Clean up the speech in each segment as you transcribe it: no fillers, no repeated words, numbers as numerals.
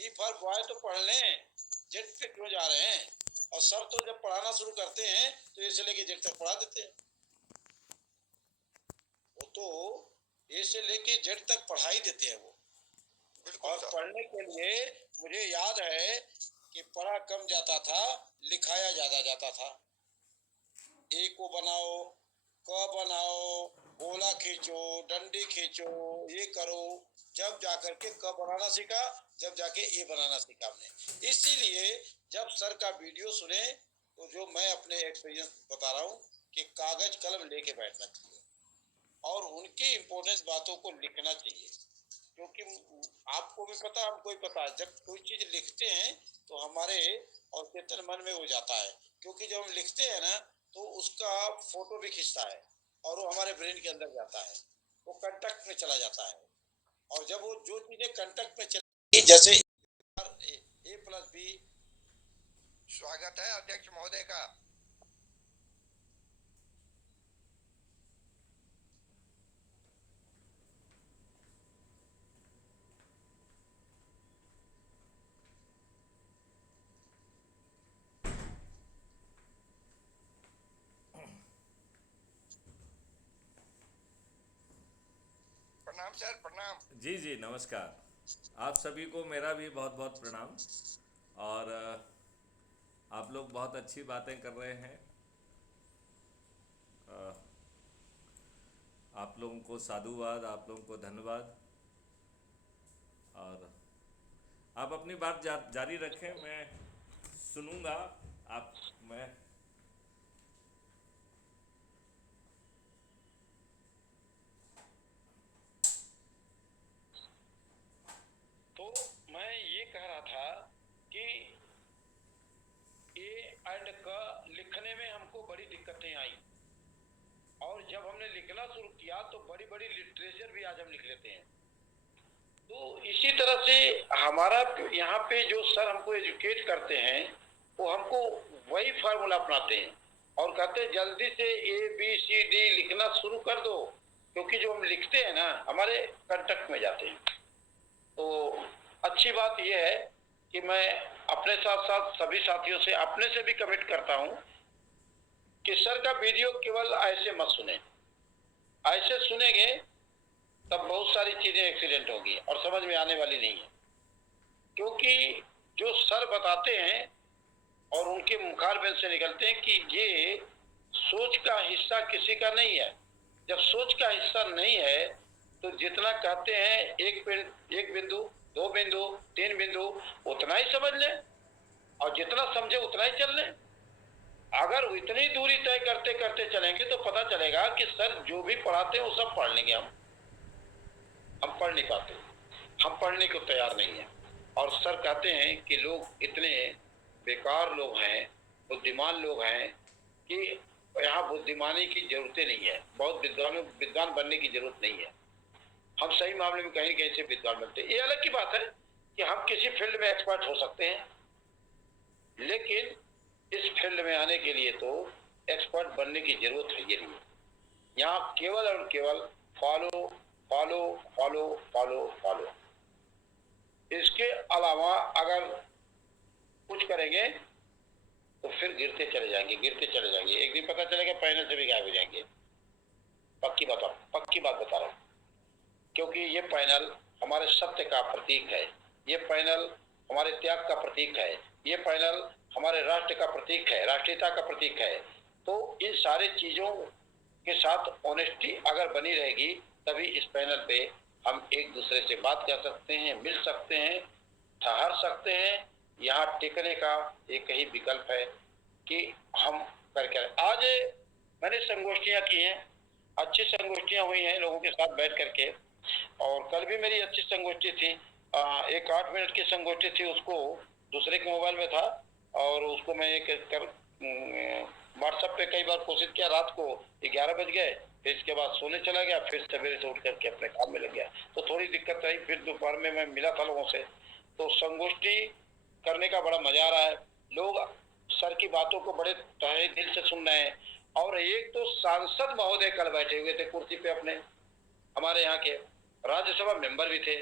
B for boy तो पढ़ लें, जेड पे क्यों जा रहे हैं? और सर तो जब पढ़ाना शुरू करते हैं तो ए से लेके जेड तक पढ़ा देते हैं। वो तो ए से लेके जेड तक पढ़ा ही देते हैं वो। और पढ़ने के लिए मुझे याद है कि पढ़ा कम जाता था, लिखाया ज्यादा जाता था। ए को बनाओ, क बनाओ, गोला खींचो, डंडी खींचो, ये करो, जब जाकर के क बनाना सीखा, जब जाके ए बनाना सीखा हमने। इसीलिए जब सर का वीडियो सुने तो जो मैं अपने एक्सपीरियंस बता रहा हूँ कि कागज कलम लेके बैठना चाहिए और उनकी इम्पोर्टेंस बातों को लिखना चाहिए, क्योंकि आपको भी पता, हमको भी पता है, जब कोई चीज लिखते हैं तो हमारे अवचेतन मन में हो जाता है, क्योंकि जब हम लिखते हैं ना तो उसका फोटो भी खींचता है और वो हमारे ब्रेन के अंदर जाता है, वो कंटैक्ट में चला जाता है। और जब वो जो चीजें कंटैक्ट में चली, जैसे ए प्लस बी। स्वागत है अध्यक्ष महोदय का। प्रणाम सर, प्रणाम। जी जी नमस्कार। आप सभी को मेरा भी बहुत बहुत प्रणाम। और आप लोग बहुत अच्छी बातें कर रहे हैं। आप लोगों को साधुवाद, आप लोगों को धन्यवाद। और आप अपनी बात जारी रखें, मैं सुनूंगा। मैं तो मैं ये कह रहा था कि ए एंड क लिखने में हमको बड़ी दिक्कतें आई, और जब हमने लिखना शुरू किया तो बड़ी बड़ी लिटरेचर भी आज हम लिख लेते हैं। तो इसी तरह से हमारा यहाँ पे जो सर हमको एजुकेट करते हैं वो हमको वही फार्मूला अपनाते हैं और कहते हैं जल्दी से ए बी सी डी लिखना शुरू कर दो, क्योंकि जो हम लिखते हैं ना हमारे कंटैक्ट में जाते हैं। तो अच्छी बात यह है कि मैं अपने साथ साथ सभी साथियों से, अपने से भी कमिट करता हूं कि सर का वीडियो केवल ऐसे मत सुने। ऐसे सुनेंगे तब बहुत सारी चीजें एक्सीडेंट होगी और समझ में आने वाली नहीं है, क्योंकि जो सर बताते हैं और उनके मुखारबिंद से निकलते हैं कि ये सोच का हिस्सा किसी का नहीं है। जब सोच का हिस्सा नहीं है तो जितना कहते हैं एक बिंदु, दो बिंदु, तीन बिंदु, उतना ही समझ लें और जितना समझे उतना ही चल लें। अगर इतनी दूरी तय करते करते चलेंगे तो पता चलेगा कि सर जो भी पढ़ाते हैं वो सब पढ़ लेंगे। हम पढ़ नहीं पाते, हम पढ़ने को तैयार नहीं है। और सर कहते हैं कि लोग इतने बेकार लोग हैं, बुद्धिमान लोग हैं कि यहाँ बुद्धिमानी की जरूरत नहीं है, बहुत विद्वान बनने की जरूरत नहीं है। हम सही मामले में कहीं कहीं से विद्वान बनते हैं। ये अलग की बात है कि हम किसी फील्ड में एक्सपर्ट हो सकते हैं, लेकिन इस फील्ड में आने के लिए तो एक्सपर्ट बनने की जरूरत है ही नहीं। यहाँ केवल और केवल follow follow follow follow follow. इसके अलावा अगर कुछ करेंगे तो फिर गिरते चले जाएंगे, गिरते चले जाएंगे। एक दिन पता चलेगा पैनल से भी गायब हो जाएंगे। पक्की बात बता रहा हूँ, क्योंकि ये पैनल हमारे सत्य का प्रतीक है, ये पैनल हमारे त्याग का प्रतीक है, ये पैनल हमारे राष्ट्र का प्रतीक है, राष्ट्रीयता का प्रतीक है। तो इन सारे चीजों के साथ ऑनेस्टी अगर बनी रहेगी तभी इस पैनल पे हम एक दूसरे से बात कर सकते हैं, मिल सकते हैं, ठहर सकते हैं। यहाँ टिकने का एक ही विकल्प है कि हम करके। आज मैंने संगोष्ठियां की हैं, अच्छी संगोष्ठियां हुई हैं लोगों के साथ बैठ करके, और कल भी मेरी अच्छी संगोष्ठी थी। एक 8 मिनट की संगोष्ठी थी, उसको दूसरे के मोबाइल में था और उसको मैं व्हाट्सएप पे कई बार कोशिश किया, रात को 11 बज गए, फिर इसके बाद सोने चला गया, फिर सवेरे से उठ करके अपने काम में लग गया, तो थोड़ी दिक्कत रही। फिर दोपहर में मैं मिला था लोगों से, तो संगोष्ठी करने का बड़ा मजा आ रहा है। लोग सर की बातों को बड़े तहे दिल से सुन रहे हैं। और एक तो सांसद महोदय कल बैठे हुए थे कुर्सी पे अपने, हमारे यहाँ के राज्यसभा मेंबर भी थे,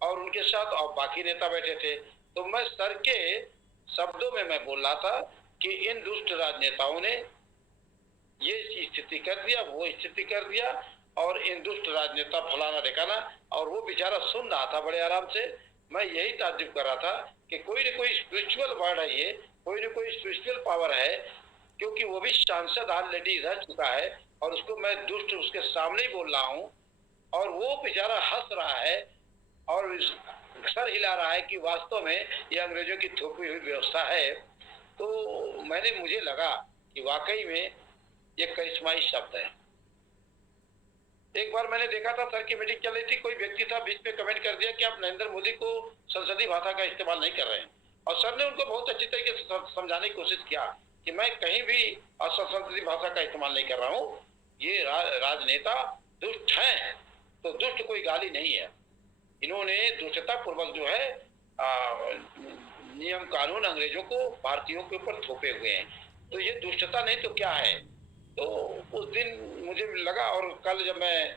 और उनके साथ और बाकी नेता बैठे थे। तो मैं सर के शब्दों में मैं बोल रहा था कि इन दुष्ट राजनेताओं ने ये स्थिति कर दिया, वो स्थिति कर दिया, और इन दुष्ट राजनेता फलाना ढिकाना, और वो बेचारा सुन रहा था बड़े आराम से। मैं यही ताज्जुब कर रहा था कि कोई न कोई स्पिरिचुअल वर्ड है ये, कोई न कोई स्पिरिचुअल पावर है, क्योंकि वो भी सांसद ऑलरेडी रह चुका है और उसको मैं दुष्ट उसके सामने ही बोल रहा हूँ, और वो बेचारा हंस रहा है और सर हिला रहा है कि वास्तव में ये अंग्रेजों की थोपी हुई व्यवस्था है। तो मुझे लगा कि वाकई में ये करिश्माई शब्द है। एक बार मैंने देखा था सर की मीटिंग चल रही थी, कोई व्यक्ति था बीच में कमेंट कर दिया कि आप नरेंद्र मोदी को संसदीय भाषा का इस्तेमाल नहीं कर रहे हैं, और सर ने उनको बहुत अच्छी तरीके से समझाने की कोशिश किया कि मैं कहीं भी संसदीय भाषा का इस्तेमाल नहीं कर रहा हूँ, ये राजनेता दुष्ट हैं, तो दुष्ट कोई गाली नहीं है, इन्होंने दुष्टता पूर्वक जो है नियम कानून अंग्रेजों को भारतीयों के ऊपर थोपे हुए हैं, तो ये दुष्टता नहीं तो क्या है। तो उस दिन मुझे लगा, और कल जब मैं